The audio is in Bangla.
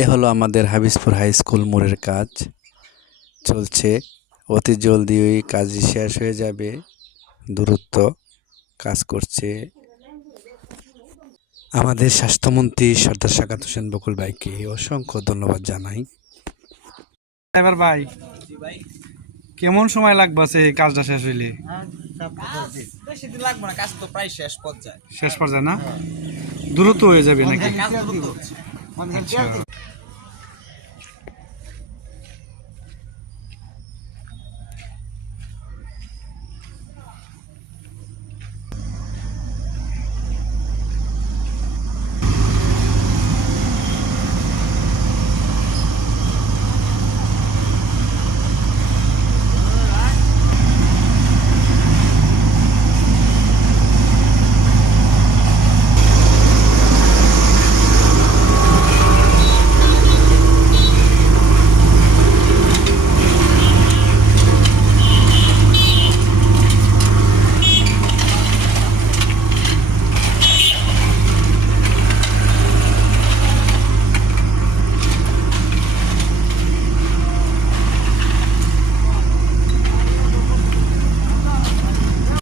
এ হলো আমাদের হাবিজপুর হাই স্কুল মোড়ের কাজ চলছে। অতি জলদি ওই কাজ শেষ হয়ে যাবে। দূরত্ব কাজ করছে আমাদের স্বাস্থ্যমন্ত্রী সর্দার সাকাত হোসেন বকুল ভাইকে অসংখ্য ধন্যবাদ জানাই। ড্রাইভার ভাই, কেমন সময় লাগবে এই কাজটা শেষ হইলে? বেশি দিন লাগবে না, কাজ তো প্রায় শেষ পর্যায়ে। শেষ পর্যায়ে না? দ্রুত হয়ে যাবে নাকি? কাজ দ্রুত হচ্ছে। আচ্ছা।